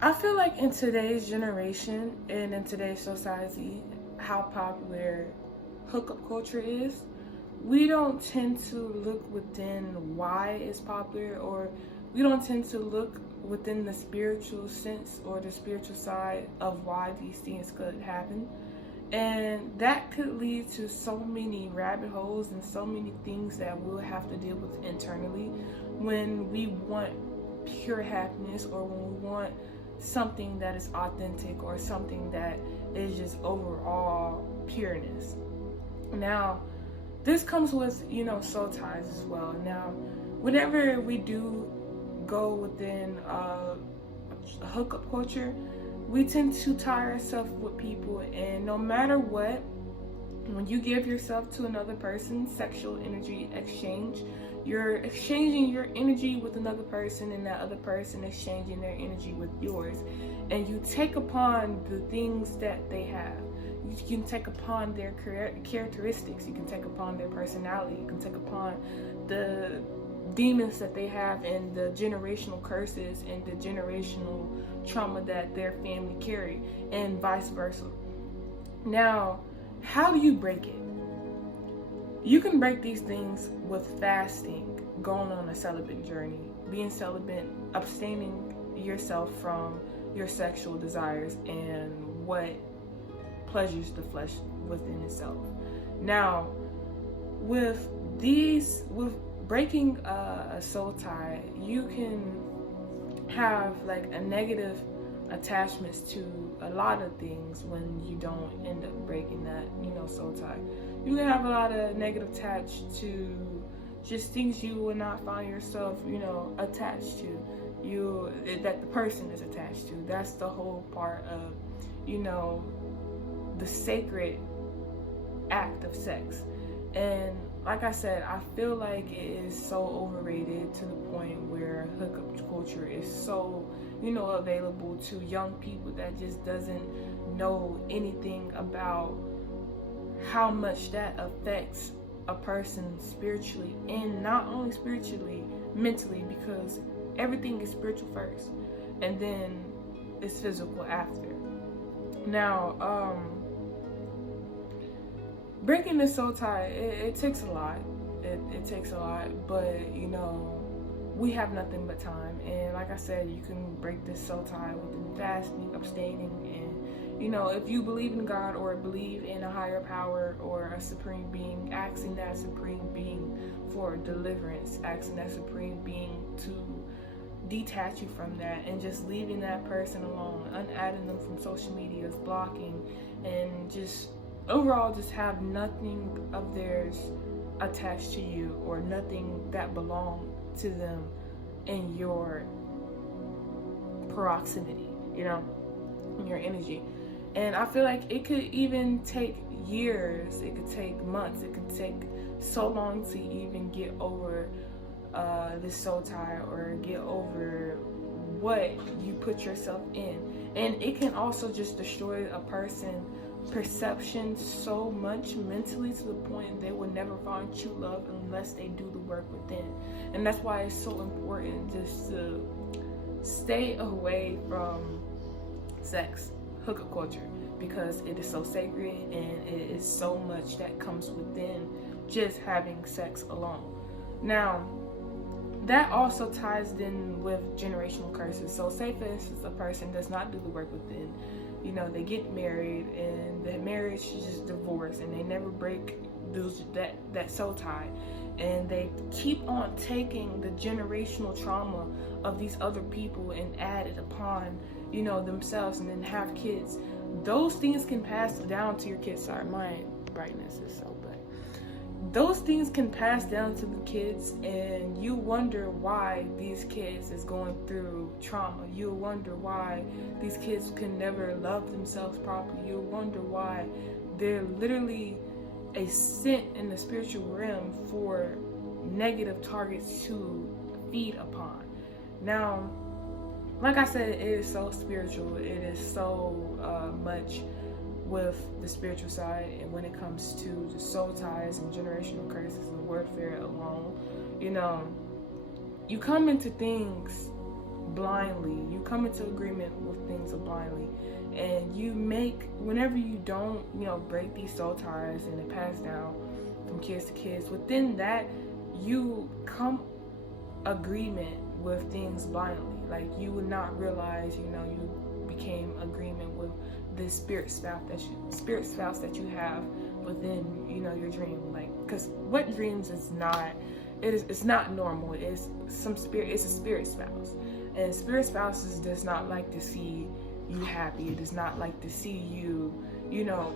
I feel like in today's generation and in today's society, how popular hookup culture is, we don't tend to look within why it's popular, or we don't tend to look within the spiritual sense or the spiritual side of why these things could happen. And that could lead to so many rabbit holes and so many things that we'll have to deal with internally when we want pure happiness, or when we want something that is authentic, or something that is just overall pureness. Now, this comes with, soul ties as well. Now, whenever we do go within a hookup culture, we tend to tie ourselves with people, and no matter what, when you give yourself to another person, sexual energy exchange, you're exchanging your energy with another person, and that other person exchanging their energy with yours. And you take upon the things that they have. You can take upon their characteristics, you can take upon their personality, you can take upon the demons that they have, and the generational curses and the generational trauma that their family carry, and vice versa. Now, how do you break it? You can break these things with fasting, going on a celibate journey, being celibate, abstaining yourself from your sexual desires and what pleasures the flesh within itself. Now, with breaking a soul tie, you can have like a negative attachments to a lot of things when you don't end up breaking that, soul tie. You can have a lot of negative attached to just things you would not find yourself, attached to. That the person is attached to. That's the whole part of, the sacred act of sex. And like I said, I feel like it is so overrated to the point where hookup culture is so, available to young people that just doesn't know anything about how much that affects a person spiritually, and not only spiritually, mentally, because everything is spiritual first and then it's physical after. Now, breaking the soul tie, it takes a lot. It takes a lot, but we have nothing but time. And like I said, you can break this soul tie with fasting, abstaining, and if you believe in God or believe in a higher power or a supreme being, asking that supreme being for deliverance, asking that supreme being to detach you from that, and just leaving that person alone, unadding them from social medias, blocking, and just overall just have nothing of theirs attached to you, or nothing that belong to them in your proximity, in your energy. And I feel like it could even take years, it could take months, it could take so long to even get over this soul tie, or get over what you put yourself in. And it can also just destroy a person's perception so much mentally, to the point they will never find true love unless they do the work within. And that's why it's so important just to stay away from sex, hookup culture, because it is so sacred, and it is so much that comes within just having sex alone. Now, that also ties in with generational curses. So say for instance a person does not do the work within, they get married and the marriage is just divorced, and they never break that soul tie, and they keep on taking the generational trauma of these other people and add it upon themselves, and then have kids. Those things can pass down to your kids. Sorry, my brightness is so bad. Those things can pass down to the kids, and you wonder why these kids is going through trauma. You wonder why these kids can never love themselves properly. You wonder why they're literally a scent in the spiritual realm for negative targets to feed upon. Now, like I said, it is so spiritual. It is so much with the spiritual side, and when it comes to the soul ties and generational curses and warfare alone, you come into things blindly. You come into agreement with things blindly, and you make, whenever you don't, break these soul ties and it pass down from kids to kids, within that you come agreement with things blindly. Like, you would not realize, you became agreement with this spirit spouse that you have within, your dream. Like, because what dreams is not, it's not normal. It's a spirit spouse, and spirit spouses does not like to see you happy. It does not like to see you,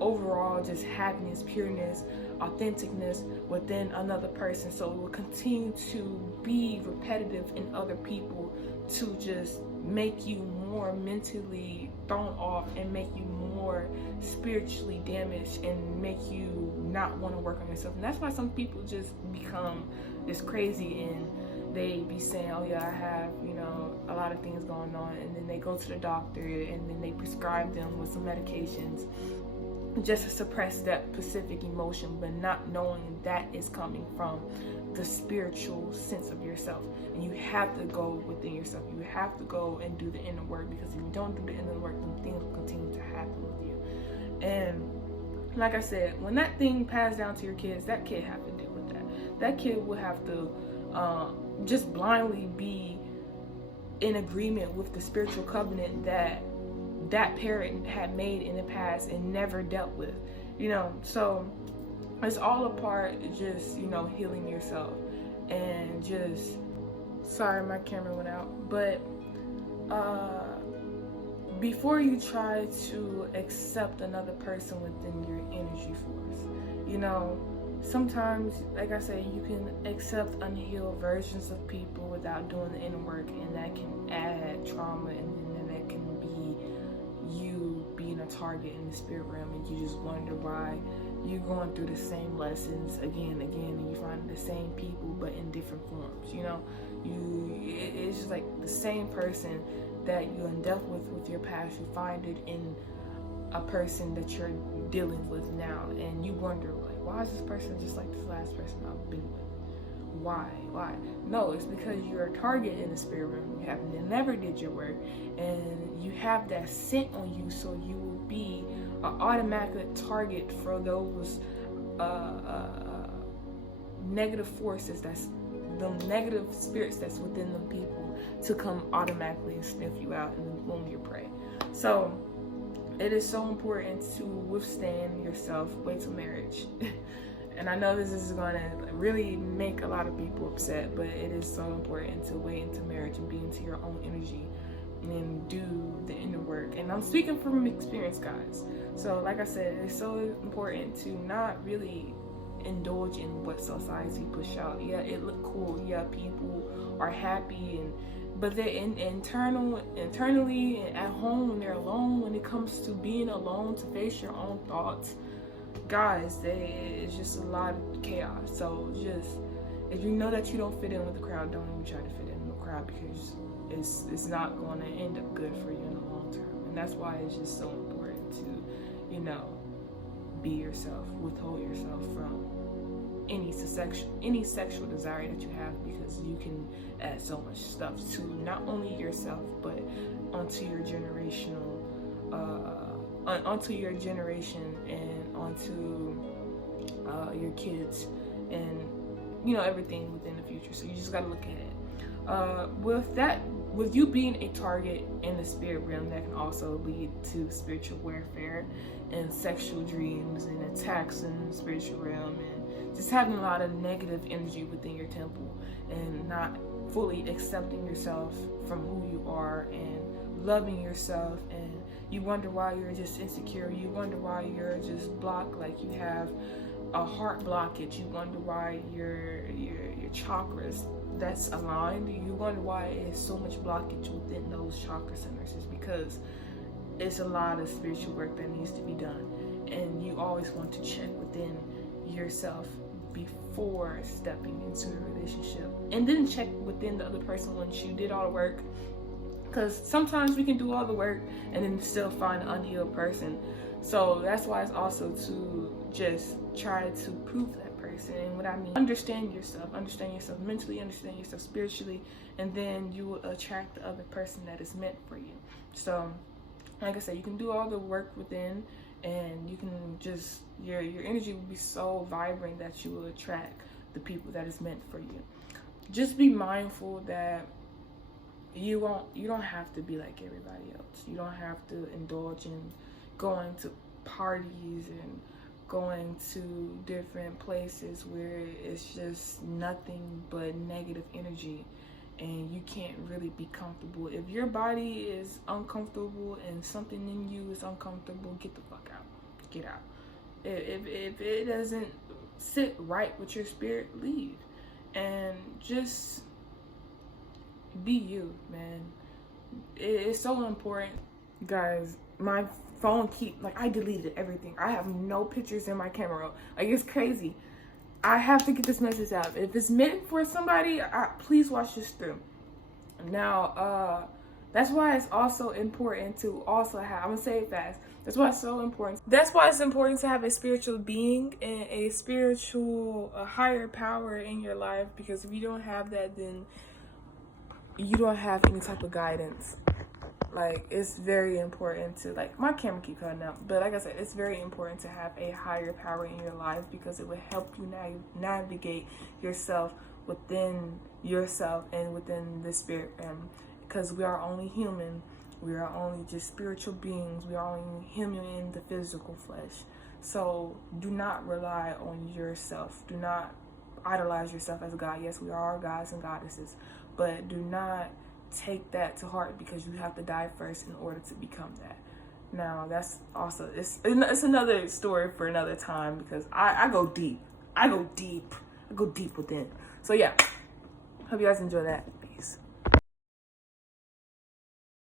overall just happiness, pureness, authenticness within another person. So it will continue to be repetitive in other people to just make you more mentally thrown off and make you more spiritually damaged and make you not want to work on yourself. And that's why some people just become this crazy and they be saying, oh yeah, I have, a lot of things going on, and then they go to the doctor and then they prescribe them with some medications just to suppress that specific emotion, but not knowing that is coming from the spiritual sense of yourself. And you have to go within yourself. You have to go and do the inner work, because if you don't do the inner work, then things will continue to happen with you. And like I said, when that thing passed down to your kids, that kid have to deal with that. That kid will have to just blindly be in agreement with the spiritual covenant that parent had made in the past and never dealt with, so it's all a part just, healing yourself. And just, sorry, my camera went out, but before you try to accept another person within your energy force, sometimes, like I said, you can accept unhealed versions of people without doing the inner work, and that can add trauma, and then that can be you being a target in the spirit realm, and you just wonder why you're going through the same lessons again and again, and you find the same people but in different forms. It's just like the same person that you dealt with your past, you find it in a person that you're dealing with now, and you wonder, like, why is this person just like this last person I've been with? Why? No, it's because you're a target in the spirit realm. You never did your work, and you have that scent on you, so you will be an automatic target for those negative forces, that's the negative spirits that's within them people, to come automatically and sniff you out, and then boom, you're prey. So it is so important to withstand yourself, wait till marriage. And I know this is going to really make a lot of people upset, but it is so important to wait into marriage and be into your own energy and do the inner work. And I'm speaking from experience, guys. So like I said, it's so important to not really indulge in what society push out. Yeah, it look cool. Yeah, people are happy, but they're internally and at home when they're alone, when it comes to being alone to face your own thoughts, guys, it's just a lot of chaos. So just, if you know that you don't fit in with the crowd, don't even try to fit in the crowd, because it's not going to end up good for you in the long term. And that's why it's just so important to, be yourself, withhold yourself from any sexual desire that you have, because you can add so much stuff to not only yourself but onto your generation and onto your kids, and everything within the future. So you just got to look at it. With you being a target in the spirit realm, that can also lead to spiritual warfare and sexual dreams and attacks in the spiritual realm, and just having a lot of negative energy within your temple, and not fully accepting yourself from who you are and loving yourself. And you wonder why you're just insecure. You wonder why you're just blocked, like you have a heart blockage. You wonder why your chakras that's aligned. You wonder why it's so much blockage within those chakra centers. It's because it's a lot of spiritual work that needs to be done, and you always want to check within yourself before stepping into a relationship, and then check within the other person once you did all the work. Because sometimes we can do all the work and then still find an unhealed person. So that's why it's also to just try to prove that person. person. And what I mean, understand yourself mentally, understand yourself spiritually, and then you will attract the other person that is meant for you. So like I said, you can do all the work within, and you can just, your energy will be so vibrant that you will attract the people that is meant for you. Just be mindful that you don't have to be like everybody else. You don't have to indulge in going to parties and going to different places where it's just nothing but negative energy, and you can't really be comfortable. If your body is uncomfortable and something in you is uncomfortable, get the fuck out. Get out. If it doesn't sit right with your spirit, leave. And just be you, man. It's so important. Guys, my phone I deleted everything. I have no pictures in my camera. Like, it's crazy. I have to get this message out. If it's meant for somebody, please watch this through. Now, that's why it's also important to also have, I'm gonna say it fast. That's why it's so important. That's why it's important to have a spiritual being and a higher power in your life, because if you don't have that, then you don't have any type of guidance. Like, it's very important to, like, my camera keep cutting out, but like I said, it's very important to have a higher power in your life, because it will help you navigate yourself within yourself and within the spirit realm, because we are only human. We are only just spiritual beings. We are only human in the physical flesh. So do not rely on yourself. Do not idolize yourself as a god. Yes, we are gods and goddesses, but do not take that to heart, because you have to die first in order to become that. Now, that's also, it's another story for another time, because I go deep. I go deep within. So yeah, hope you guys enjoy that.